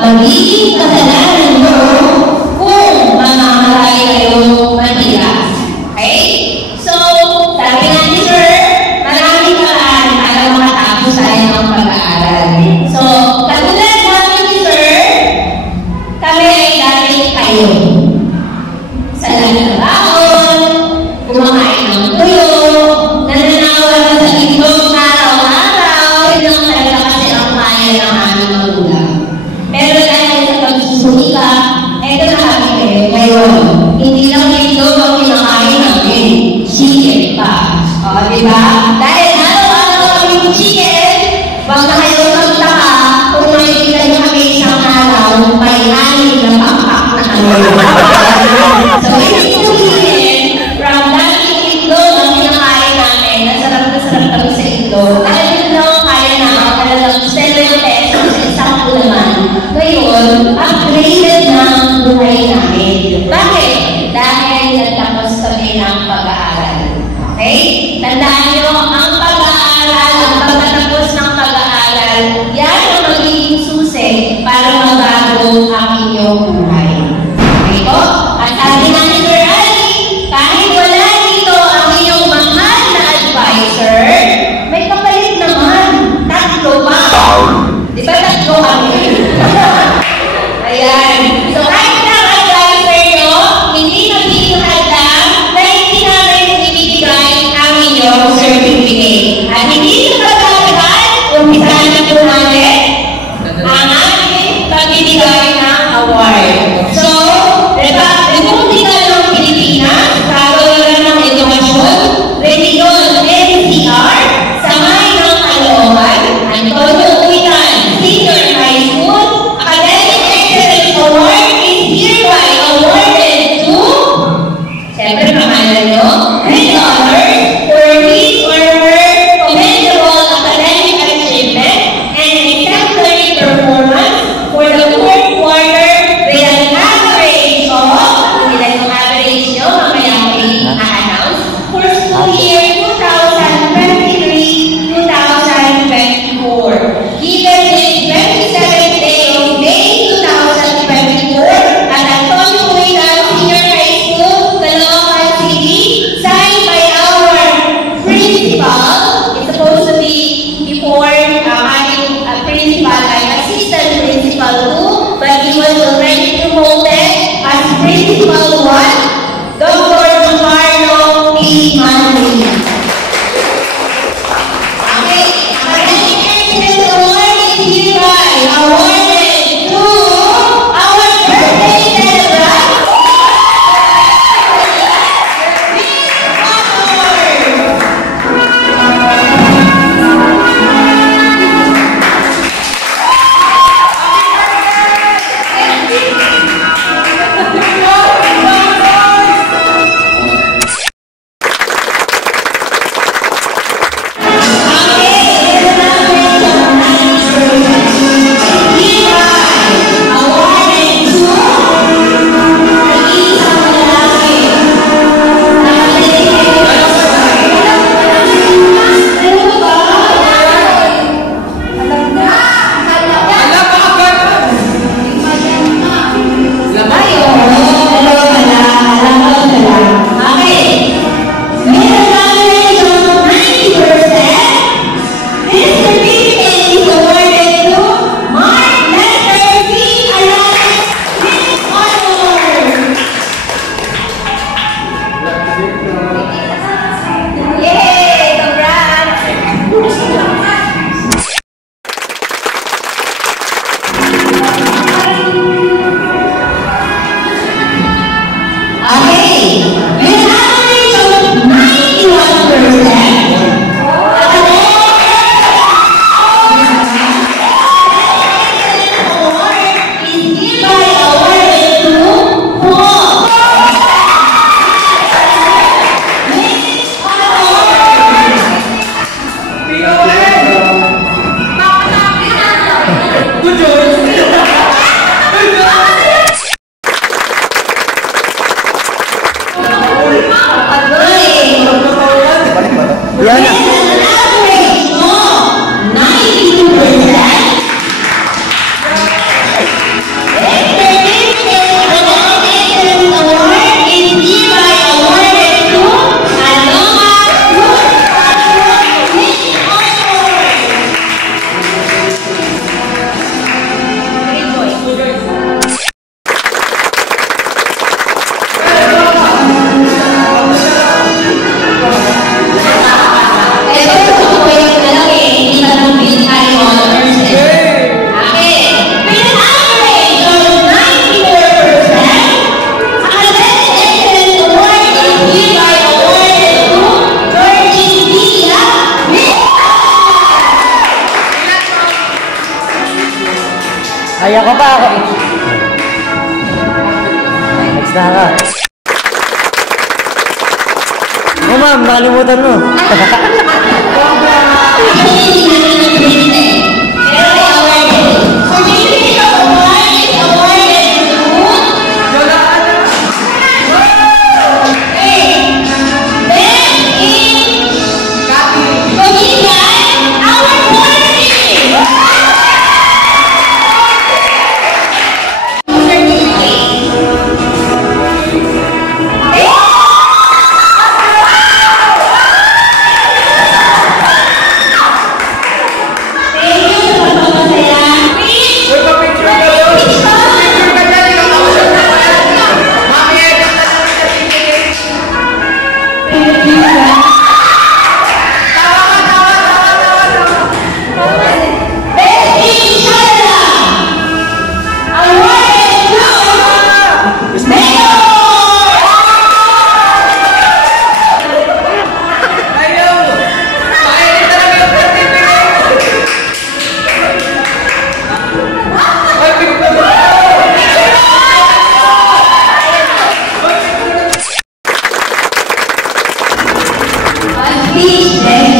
Magiging kasalanan mo kung mamamatay kayo mahirap. kanilang pag-aaral. Okay? Tandaan nyo, ang pag-aaral, ang pagtatapos ng pag-aaral, yan ang magiging susi para magbago ang inyong buhay. Okay po? At sabi na ni Sir Ali, kahit wala dito ang inyong mahal na advisor, may kapalit naman. Tatlo pa. Di ba tatlo kami? Ayan. So kahit na ang advisor nyo, hindi nagiging handa na hindi namin ibibigay ang inyong certificate. At hindi sa pagkakagal, umpisahan na po natin ang ating pagbibigay ng award. So, Republika ng Pilipinas, Kagawaran ng Edukasyon, Reliyon, NCR, Samay ng Caloocan, Antonio Uitan, Senior High School, Academic Excellence Award is hereby awarded to, siyempre pangalan nyo, Red Honors for his or her commendable academic achievement and exemplary performance for the fourth quarter with an average of, ilan yung average nyo, mamaya ko i-announce, for school year 2023-2024. Given this 27th day of May 2024 at Antonio Uitan Senior High School, Caloocan City, signed by our principal. It's supposed to be before ating principal ay assistant principal 2, but he was already promoted as principal 1, Dr. Giancarlo P. Manley. Okay, Academic Excellence Award is hereby awarded to our birthday celebrant, Miss Honor. Ay, ako pa ako. Next na ka. Oh, ma'am, nakalimutan mo. Speech, then